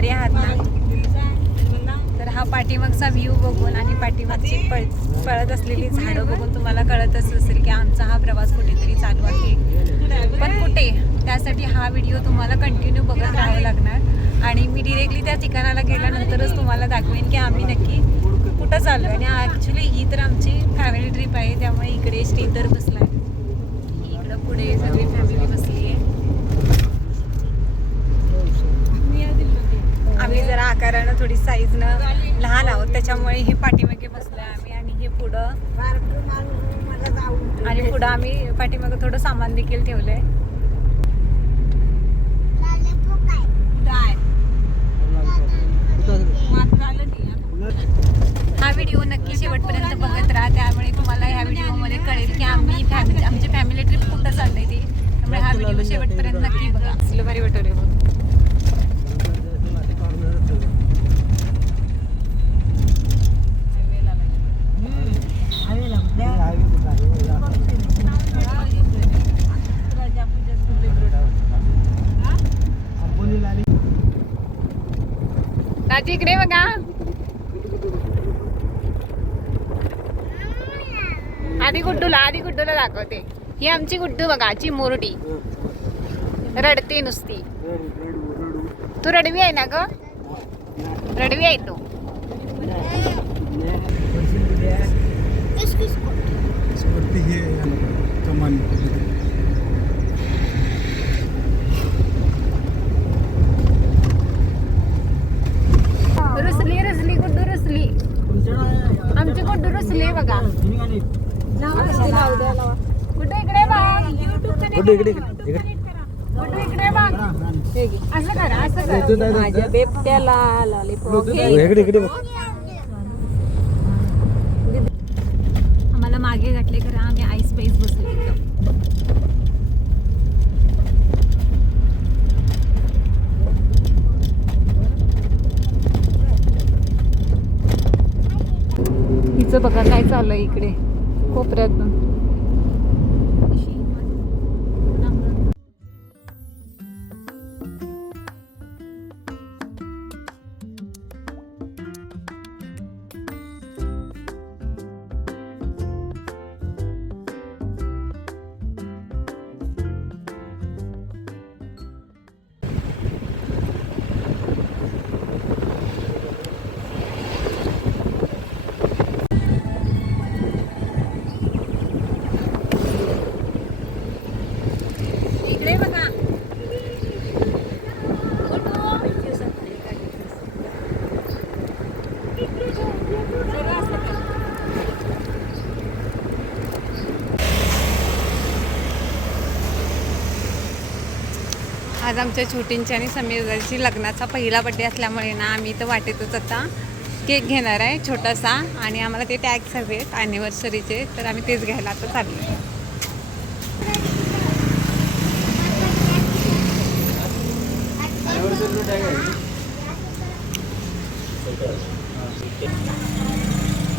बरे आहात ना? तर हा पाठीमागचा व्ह्यू बघून आणि पाठीमागची पळत असलेली झाडं बघून तुम्हाला कळतच असेल की आमचा हा प्रवास कुठेतरी चालू आहे. पण कुठे, त्यासाठी हा व्हिडिओ तुम्हाला कंटिन्यू बघत राहावं लागणार आणि मी डिरेक्टली त्या ठिकाणाला गेल्यानंतरच तुम्हाला दाखवेन की आम्ही नक्की कुठं चाललो आहे. आणि ॲक्च्युली ही तर आमची फॅमिली ट्रिप आहे, त्यामुळे इकडे स्टे तर बसला आहे. इकडं पुढे सगळी फॅमिली बसली आहे. आम्ही जरा आकारानं थोडी साईजनं लहान आहोत, त्याच्यामुळे हे पाठीमागे बसलोय आम्ही आणि हे पुढं आम्ही पाठीमागे थोडं सामान देखील ठेवलंय. हा व्हिडिओ नक्की शेवटपर्यंत बघत राहा, त्यामुळे तुम्हाला ह्या व्हिडिओमध्ये कळेल की आमची फॅमिली ट्रिप कुठं चाललंय ती. त्यामुळे हा व्हिडिओ शेवटपर्यंत नक्की बघा. असलं भारी वाटवले बघ. राजी इकडे बघा. आधी गुड्डूला दाखवते. ही आमची गुड्डू बघा, चिमुरडी रडते नुसती. तू रडवी आहे ना ग? रडवी आहे तू. रुसली गुड्डू रुसली. आमची गुड्डू रुसली बघा. गुड्डू इकडे बघ. गुड्डू इकडे बघ. असं करा. माझ्या बेबट्याला आम्हाला मागे घातले करा. आम्ही आईस पाईस बसलो एकदम. हिचं बघा काय चाललंय इकडे कोपऱ्यातून. आज आमच्या छोटींची आणि समीरची लग्नाचा पहिला बड्डे असल्यामुळे ना आम्ही तर वाटेतच आता केक घेणार आहे छोटासा आणि आम्हाला ते टॅग्स हवेत ॲनिव्हर्सरीचे, तर आम्ही तेच घ्यायला आता चाललो.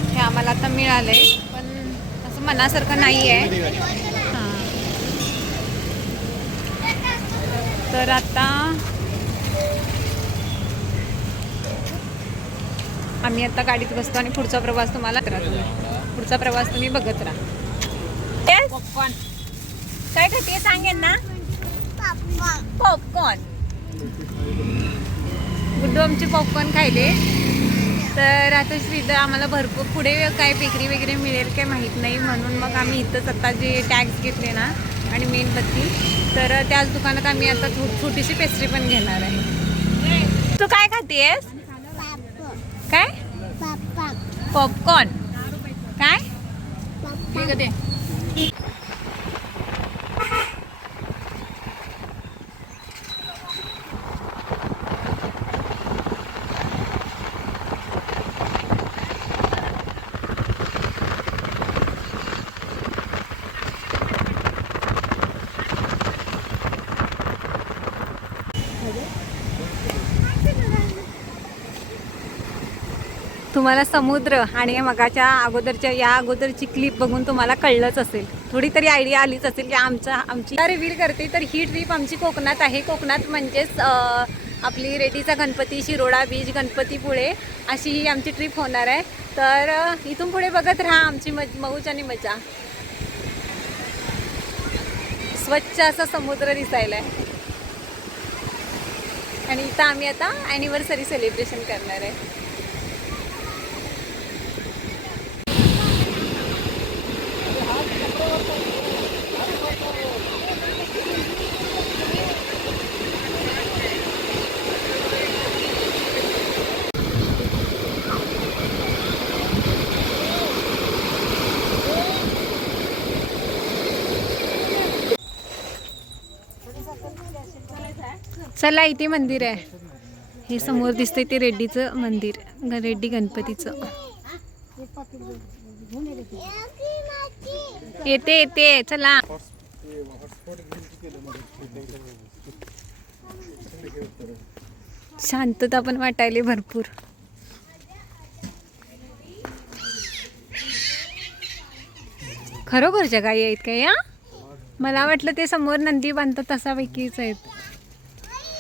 हे आम्हाला आता मिळालंय पण असं मनासारखं नाही आहे. तर आता आम्ही आता गाडीत बसतो आणि पुढचा प्रवास तुम्हाला तुम्ही बघत राहा. पॉपकॉर्न काय खाते सांगेन ना. पॉपकॉर्न गुड्डू आमचे पॉपकॉर्न खायले. तर आता श्रीदा आम्हाला भरपूर पुढे काय बेकरी वगैरे मिळेल काय माहीत नाही, म्हणून मग आम्ही इथंच आता जे टॅग्स घेतले ना आणि मेणबत्ती, तर त्याच दुकानात आम्ही आता छोटीशी पेस्ट्री पण घेणार आहे. तू काय खातेस? काय पॉपकॉर्न काय? तुम्हाला समुद्र आणि मगाच्या या अगोदरची क्लिप बघून तुम्हाला कळलंच असेल, थोडी तरी आयडिया आलीच असेल की आमची रिव्हील करते. तर ही ट्रिप आमची कोकणात आहे. कोकणात म्हणजेच आपली रेड्डीचा गणपती, शिरोडा बीच, गणपतीपुळे अशी ही आमची ट्रिप होणार आहे. तर इथून पुढे बघत राहा आमची मौज आणि मजा. स्वच्छ असा समुद्र दिसायला आहे आणि इथं आम्ही आता ॲनिव्हर्सरी सेलिब्रेशन करणार आहे. चला इथे मंदिर आहे, हे समोर दिसतंय ते रेड्डीचं मंदिर, रेड्डी गणपतीचं. येते येते चला. शांतता पण वाटायली भरपूर. खरोखरच्या गायी आहेत का या? मला वाटलं ते समोर नंदी बांधतात तसा पैकीच आहेत.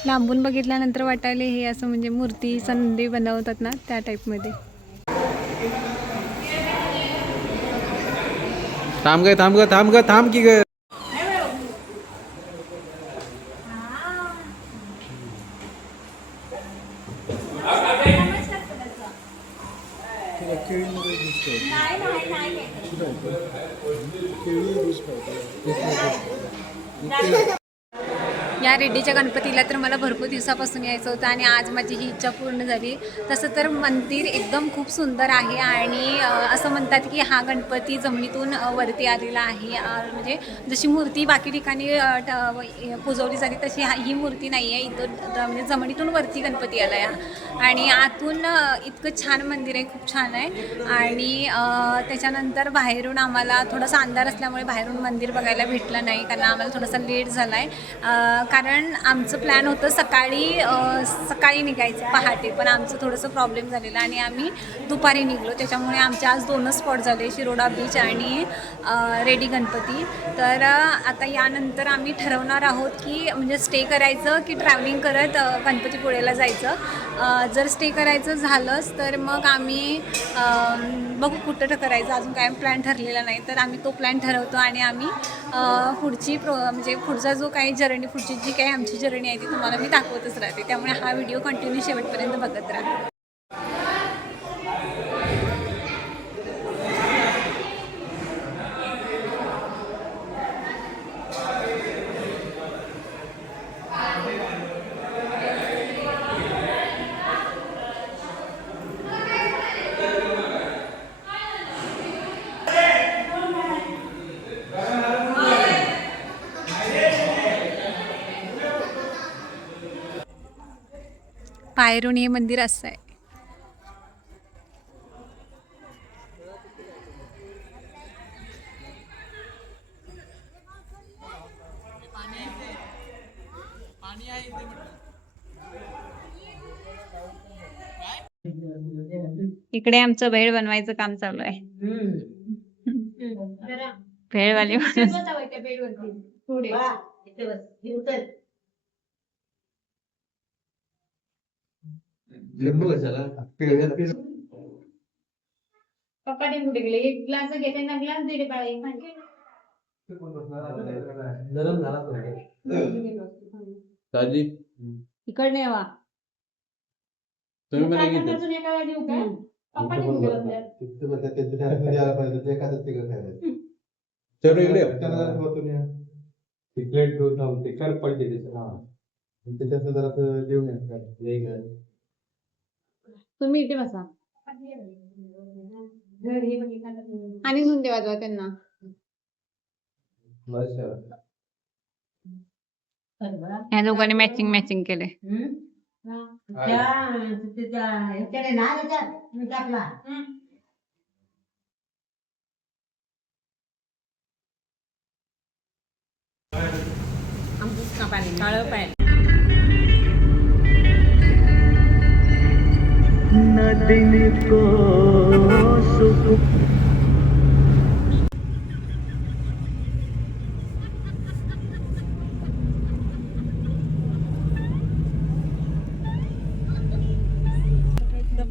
लांबून बघितल्यानंतर वाटायले हे असं म्हणजे मूर्तीचा नंदी बनवतात ना त्या टाईपमध्ये. थांब ग थांब ग थांब ग थांब की ग. या रेड्डीच्या गणपतीला तर मला भरपूर दिवसापासून यायचं होतं आणि आज माझी ही इच्छा पूर्ण झाली. तसं तर मंदिर एकदम खूप सुंदर आहे आणि असं म्हणतात की हा गणपती जमिनीतून वरती आलेला आहे. म्हणजे जशी मूर्ती बाकी ठिकाणी पुजवली जाते तशी ही मूर्ती नाही आहे. इथं म्हणजे जमिनीतून वरती गणपती आला आहे आणि आतून इतकं छान मंदिर आहे, खूप छान आहे. आणि त्याच्यानंतर बाहेरून आम्हाला थोडासा अंधार असल्यामुळे बाहेरून मंदिर बघायला भेटलं नाही, कारण आम्हाला थोडासा लेट झाला आहे. कारण आमचं प्लॅन होतं सकाळी निघायचं पहाटे, पण आमचं थोडंसं प्रॉब्लेम झालेला आणि आम्ही दुपारी निघलो. त्याच्यामुळे आमचे आज 2च स्पॉट झाले, शिरोडा बीच आणि रेड्डी गणपती. तर आता यानंतर आम्ही ठरवणार आहोत की म्हणजे स्टे करायचं की ट्रॅव्हलिंग करत गणपतीपुळेला जायचं. जर स्टे करायचं झालंच तर मग आम्ही बघू कुठं करायचं, अजून काय प्लॅन ठरलेला नाही. तर आम्ही तो प्लॅन ठरवतो आणि आम्ही म्हणजे पुढचा जो काही जर्नी, पुढची जी काही आमची जर्नी आहे ती तुम्हाला मी दाखवतच राहते. त्यामुळे हा व्हिडिओ कंटिन्यू शेवटपर्यंत बघत राहा. बाहेरून हे मंदिर असं आहे. इकडे आमचं भेळ बनवायचं काम चालू आहे. भेळवाली पप्पा निघून गेले. एक ग्लास घेते ना, ग्लास दिले बाई. नरम झाला दाजी इकडे यावा. तुम्ही मला घेतलं. अजून एका वेळा देऊ का? पप्पा निघून गेले. चलो इकडे प्लेट घेऊन जाऊन ते कर पडते त्याच्यात जरा देऊन या. तुम्ही इथे बसा आणि घेऊन देवा जावा त्यांना. ह्या दोघांनी मॅचिंग केले. काळं पाणी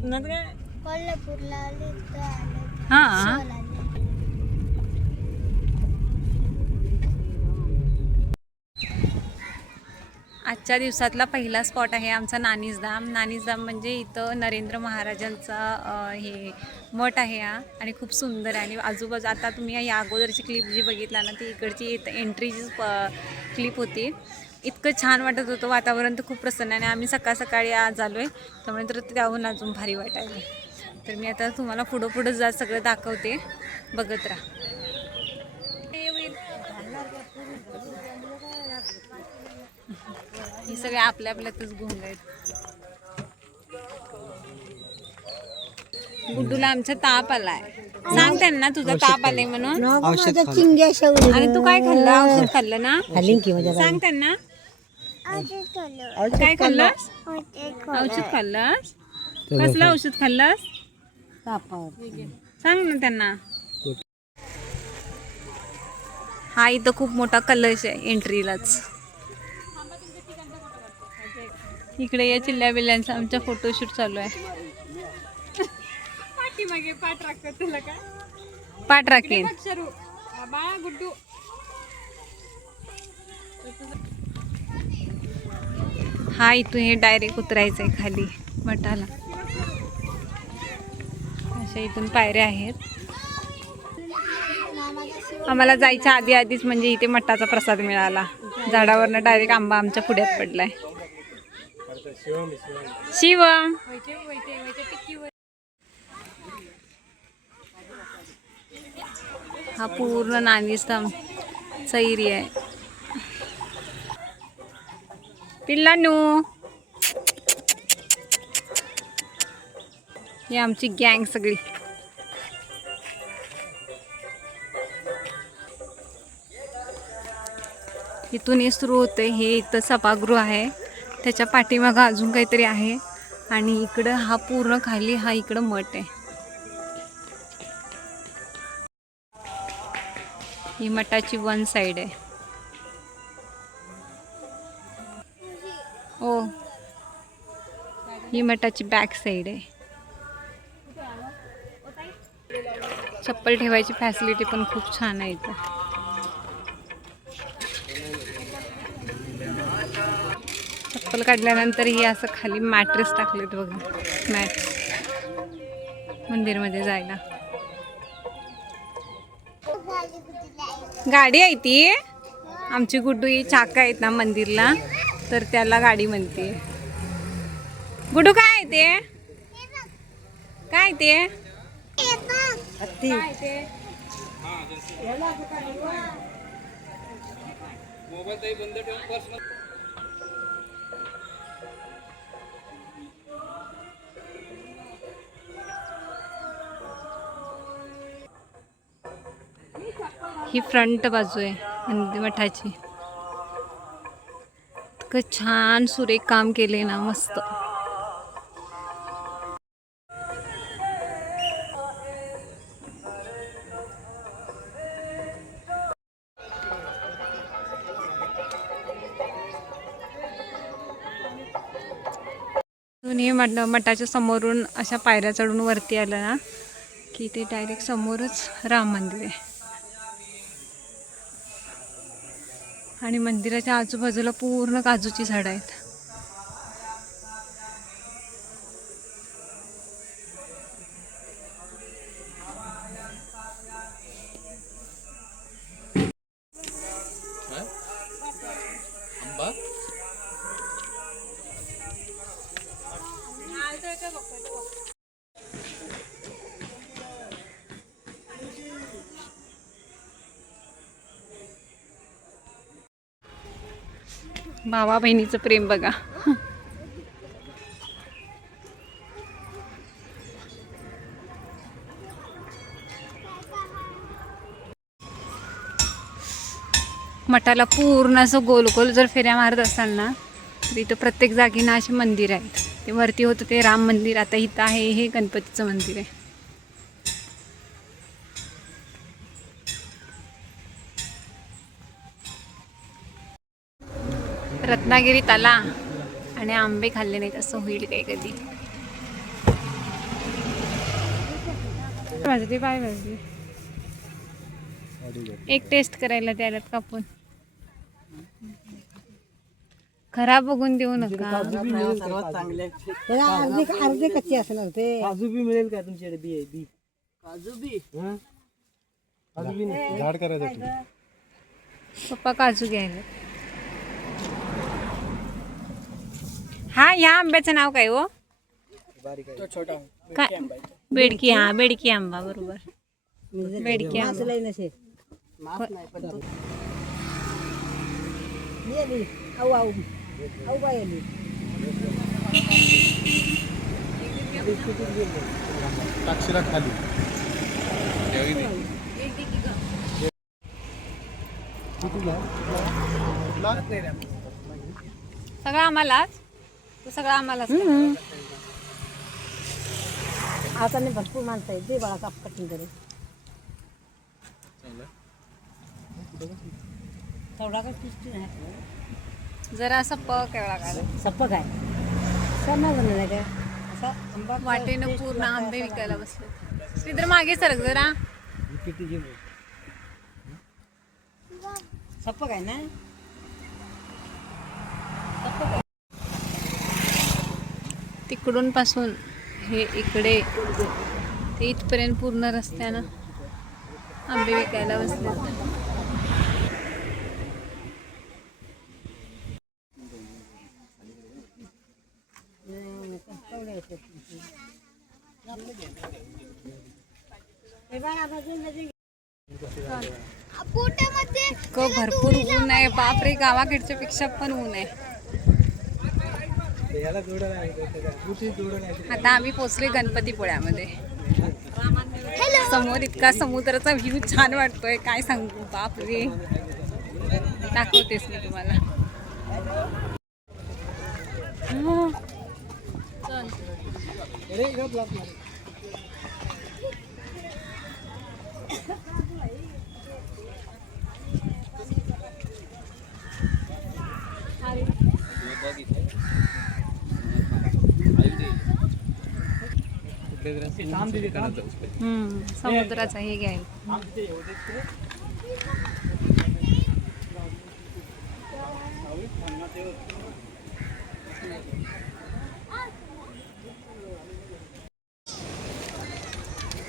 कोल्हापूरला आले तर आले हा आजच्या दिवसातला पहिला स्पॉट आहे आमचा नानीज धाम. नानीज धाम म्हणजे इथं नरेंद्र महाराजांचा हे मठ आहे हा आणि खूप सुंदर आहे. आणि आजूबाजू आता तुम्ही या अगोदरची क्लिप जी बघितला ना ती इकडची एंट्रीची क्लिप होती. इतकं छान वाटत होतं, वातावरण तर खूप प्रसन्न आहे आणि आम्ही सकाळी आज आलो आहे त्यामुळे तर त्याहून अजून भारी वाटायला. तर मी आता तुम्हाला पुढं जात सगळं दाखवते, बघत राहा. हे सगळे आपल्यातच गुंग आहेत. गुड्डूला आमचा ताप आलाय. सांग त्यांना तुझा ताप आलाय म्हणून. आणि तू काय खाल्लं? औषध खाल्लं ना? सांग त्यांना काय खाल्लंस? औषध खाल्लंस? कसलं औषध खाल्लंस? सांग ना त्यांना. हा इथं खूप मोठा कलश आहे एंट्रीलाच. इकडे या चिल्ल्या बिल्ल्यांचा आमचा फोटोशूट चालू आहे. पाठ राखेन. हा इथून हे डायरेक्ट उतरायचंय खाली मठाला. अशा इथून पायऱ्या आहेत. आम्हाला जायच्या आधीच म्हणजे इथे मठाचा प्रसाद मिळाला. झाडावरनं डायरेक्ट आंबा आमच्या पुढ्यात पडलाय. शिव हा पूर्ण नानीज धामचा एरिया आहे. पिल्लांनो ही आमची गँग सगळी. इथून हे सुरू होते. हे इथं सभागृह आहे, त्याच्या पाठीमागं अजून काहीतरी आहे आणि इकडं हा पूर्ण खाली हा इकडं मठ आहे. ही मठाची वन साइड आहे. ओ ही मठाची बॅक साइड आहे. चप्पल ठेवायची फॅसिलिटी पण खूप छान आहे इथं. चप्पल काढल्यानंतर ही असं खाली मॅट्रेस टाकलेत बघा, मॅट मंदिरमध्ये जायला. गाडी आहे ती आमची. गुड्डू ही चाका आहेत ना मंदिरला, तर त्याला गाडी म्हणते. गुड्डू काय आहे ते? काय ते? ही फ्रंट बाजू आहे मठाची. इतकं छान सुरेख काम केले ना, मस्त. हे मठाच्या समोरून अशा पायऱ्या चढून वरती आलं ना की ते डायरेक्ट समोरच राम मंदिर आहे. आणि मंदिराच्या आजूबाजूला पूर्ण काजूची झाडं आहेत. भावा बहिणीचं प्रेम बघा. मठाला पूर्ण असं गोल गोल जर फेऱ्या मारत असाल ना तर इथं प्रत्येक जागी ना असे मंदिर आहेत. ते वरती होतं ते राम मंदिर, आता इथं आहे हे गणपतीचं मंदिर आहे. रत्नागिरीत आला आणि आंबे खाल्ले नाहीत असं होईल काय कधी. भाजली पाय भाजली. एक टेस्ट करायला द्यायलात कापून. खराब बघून देऊ नका. अर्धे कच्चे असणार ते. काजू बी मिळेल का तुमच्याकडे? बी काजू बी झाड करायचं. पप्पा काजू घ्यायला. हा ह्या आंब्याचं नाव काय हो? तो छोटा काय? बेडकी. हा बेडकी आंबा बरोबर. बेडकी आंबा. माफ नाही पण तो टाकशिरा खाली. सगळं आम्हालाच. तू सगळं आम्हालाच. आता नाही भरपूर माणसं आहेत. दे बाळा काप कटिंग करून. थोडा का टेस्टी नाही. जरा असं पक एवढा काय सप्पक आहे. समजलं नाही काय असा आंबा वाटेनं पूर्ण आंबे विकायला बसले. श्रीधर मागे सरक जरा. सप्पक आहे ना. तिकडून पासून हे इकडे ते इथपर्यंत पूर्ण रस्त्यानं आंबे विकायला बसले. इतकं भरपूर ऊन आहे बापरे. गावाकडच्या पेक्षा पण ऊन आहे. आता आम्ही पोचले गणपतीपुळ्यामध्ये. समोर इतका समुद्राचा व्ह्यू छान वाटतोय काय सांगू. बापरे दाखवतेस मी तुम्हाला. समुद्राचा हे घ्यायला.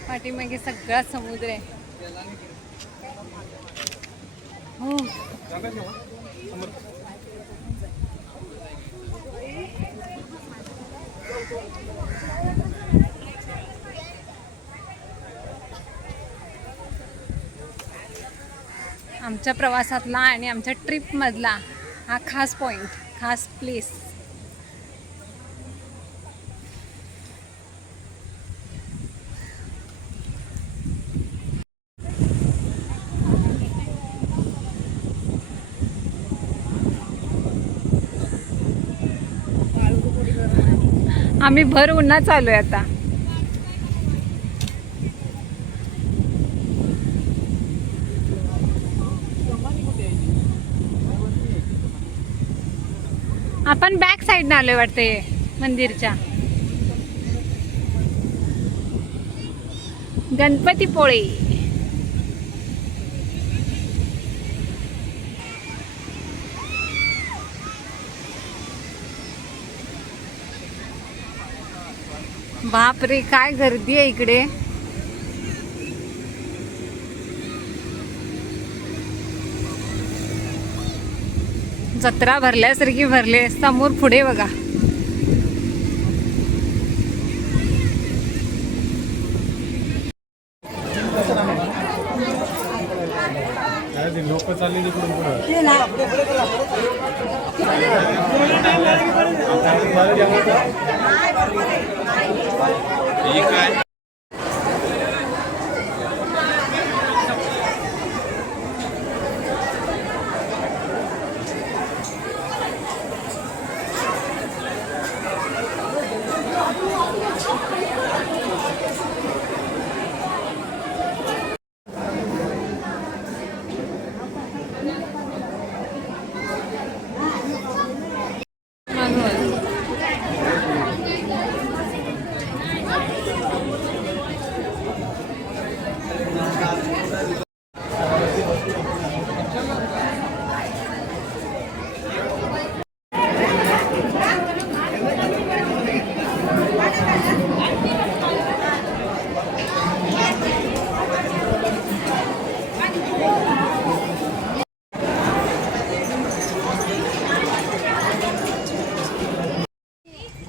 पाठीमागे सगळा समुद्र आहे. हो आमच्या प्रवासातला आणि आमच्या ट्रिपमधला हा खास पॉईंट, खास प्लेस. आम्ही भर उन्हात चालू आहे आता. आपण बॅक साईडने आलोय वाटते मंदिरच्या. गणपतीपुळे. बापरे काय गर्दी आहे इकडे. जत्रा भरल्यासारखी भरले. समोर पुढे बघा. लोक चालले तिकडून काय.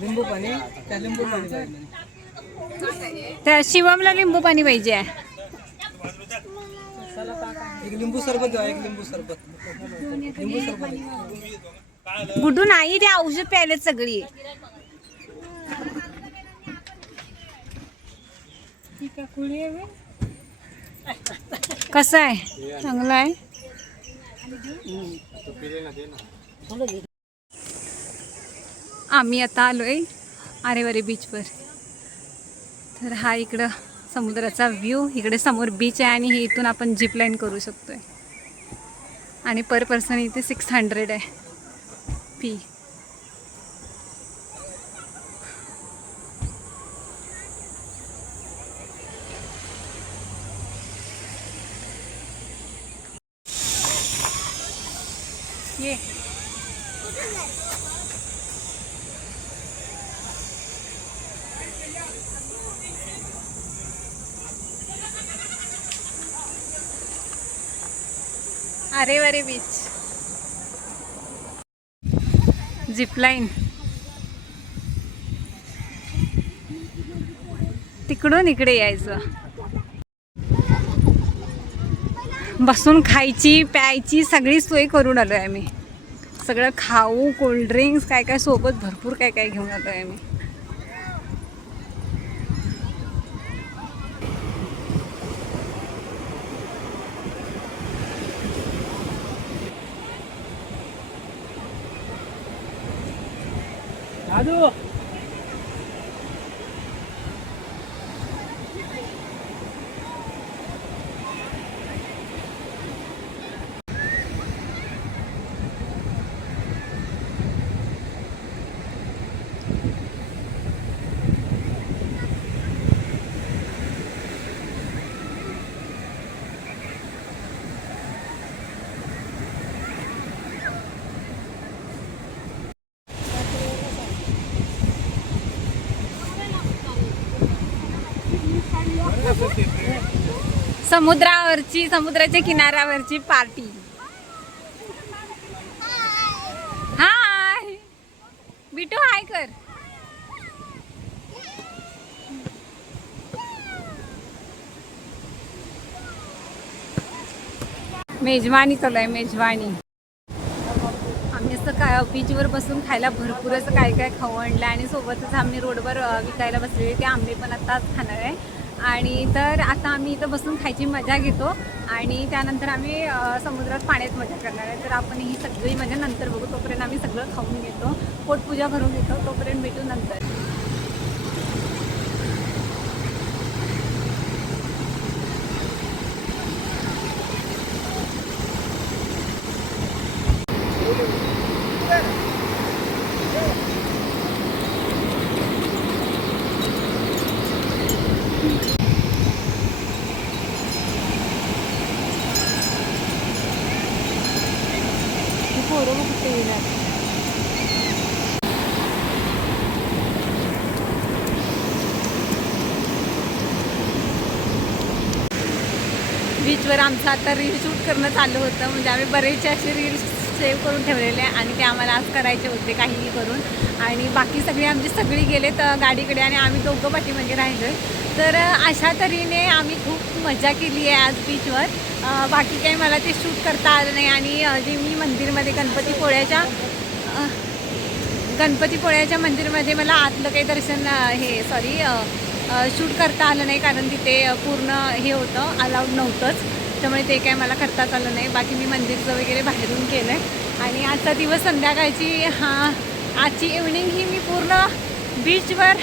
लिंबू पाणी त्या लिंबू पाणी पाहिजे. त्या शिवमला लिंबू पाणी पाहिजे आहे. एक लिंबू सरबत द्या, एक लिंबू सरबत. लिंबू सरबत गुड्डू नाही, ते औषध प्यायलेत सगळी. कसं आहे, चांगलं आहे. आम्ही आता आलोय आरेवारे बीचवर. तर हा इकडं समुद्राचा व्ह्यू, इकडे समोर बीच आहे आणि हे इथून आपण जीप लाईन करू शकतोय. आणि पर पर्सन इथे 600 आहे फी. ये आरेवारे बीच. झिपलाईन तिकडून इकडे यायचं. बसून खायची प्यायची सगळी सोय करून आलोय आम्ही. सगळं खाऊ, कोल्ड्रिंक्स काय काय सोबत भरपूर काय काय घेऊन आलोय आम्ही. दादू समुद्रावरची, समुद्राच्या किनाऱ्यावरची पार्टी. हाय बिटू, हाय कर. मेजवानी चालू आहे, मेजवानी. आम्ही असं काय बीचवर बसून खायला भरपूर असं काय काय खाऊ आणलं आणि सोबतच आम्ही रोडवर विकायला बसलेले ते आंबे पण आत्ताच खाणार आहे. आणि तर आता आम्ही इथं बसून खायची मजा घेतो आणि त्यानंतर आम्ही समुद्रात पाण्यात मजा करणार आहे. तर आपण ही सगळी मजा नंतर बघू. तोपर्यंत आम्ही सगळं खाऊन घेतो, पोटपूजा भरून घेतो. तोपर्यंत भेटू नंतर. बीचवर आमचं आता रील शूट करणं चालू होतं. म्हणजे आम्ही बरेचसे असे रील्स सेव्ह करून ठेवलेले आणि ते आम्हाला आज करायचे होते काहीही करून. आणि बाकी सगळे आमचे सगळी गेलेत गाडीकडे आणि आम्ही दोघं पाठीमागे राहिलो आहे. तर अशा तऱ्हेने आम्ही खूप मजा केली आहे आज बीचवर. बाकी काही मला ते शूट करता आलं नाही. आणि जे मी मंदिरमध्ये गणपतीपोळ्याच्या मंदिरमध्ये मला आतलं काही दर्शन शूट करता आलं नाही कारण तिथे पूर्ण हे होतं, अलाउड नव्हतंच. त्यामुळे ते काय मला करताच आलं नाही. बाकी मी मंदिरचं वगैरे बाहेरून केलं आहे. आणि आजचा दिवस संध्याकाळची आजची इव्हनिंग ही मी पूर्ण बीचवर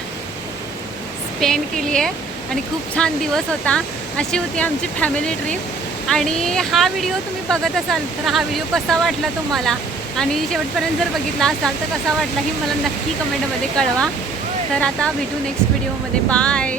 स्पेंड केली आहे आणि खूप छान दिवस होता. अशी होती आमची फॅमिली ट्रिप. आणि हा व्हिडिओ तुम्ही बघत असाल तर हा व्हिडिओ कसा वाटला तुम्हाला आणि शेवटपर्यंत जर बघितला असाल तर कसा वाटला ही मला नक्की कमेंटमध्ये कळवा. तर आता भेटू नेक्स्ट व्हिडिओमध्ये. बाय.